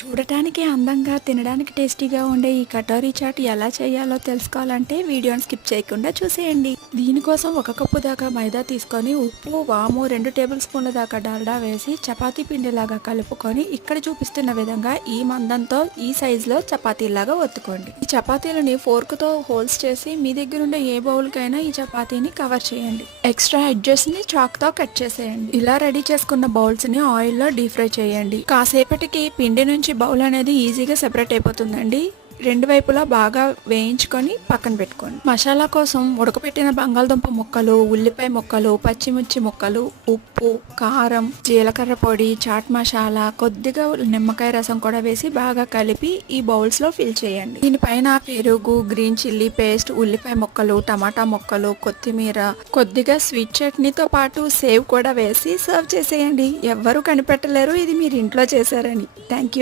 చూడటానికి అందంగా తినడానికి టేస్టీగా ఉండే ఈ కటోరీ చాట్ ఎలా చేయాలో తెలుసుకోవాలంటే వీడియోని స్కిప్ చేయకుండా చూసేయండి. దీనికోసం ఒక కప్పు దాకా మైదా తీసుకొని ఉప్పు వాము రెండు టేబుల్ స్పూన్ల దాకా డాల్డా వేసి చపాతీ పిండిలాగా కలుపుకొని ఇక్కడ చూపిస్తున్న విధంగా ఈ మందంతో ఈ సైజులో చపాతీలాగా ఒత్తుకోండి. ఈ చపాతీలని ఫోర్క్తో హోల్స్ చేసి మీ దగ్గర ఉండే ఏ బౌల్ కైనా ఈ చపాతీని కవర్ చేయండి. ఎక్స్ట్రా ఎడ్జెస్ని చాక్తో కట్ చేసేయండి. ఇలా రెడీ చేసుకున్న బౌల్స్ని ఆయిల్లో డీప్ ఫ్రై చేయండి. కాసేపటికి పిండి నుంచి నుంచి బౌల్ అనేది ఈజీగా సెపరేట్ అయిపోతుందండి. రెండు వైపులా బాగా వేయించుకొని పక్కన పెట్టుకోండి. మసాలా కోసం ఉడకపెట్టిన బంగాళదుంప ముక్కలు ఉల్లిపాయ ముక్కలు పచ్చిమిర్చి ముక్కలు ఉప్పు కారం జీలకర్ర పొడి చాట్ మసాలా కొద్దిగా నిమ్మకాయ రసం కూడా వేసి బాగా కలిపి ఈ బౌల్స్లో ఫిల్ చేయండి. దీనిపైన పెరుగు గ్రీన్ చిల్లీ పేస్ట్ ఉల్లిపాయ ముక్కలు టమాటా ముక్కలు కొత్తిమీర కొద్దిగా స్వీట్ చట్నీతో పాటు సేవ్ కూడా వేసి సర్వ్ చేసేయండి. ఎవ్వరూ కనిపెట్టలేరు. ఇది మీరు ఇంట్లో చేశారని. Thank you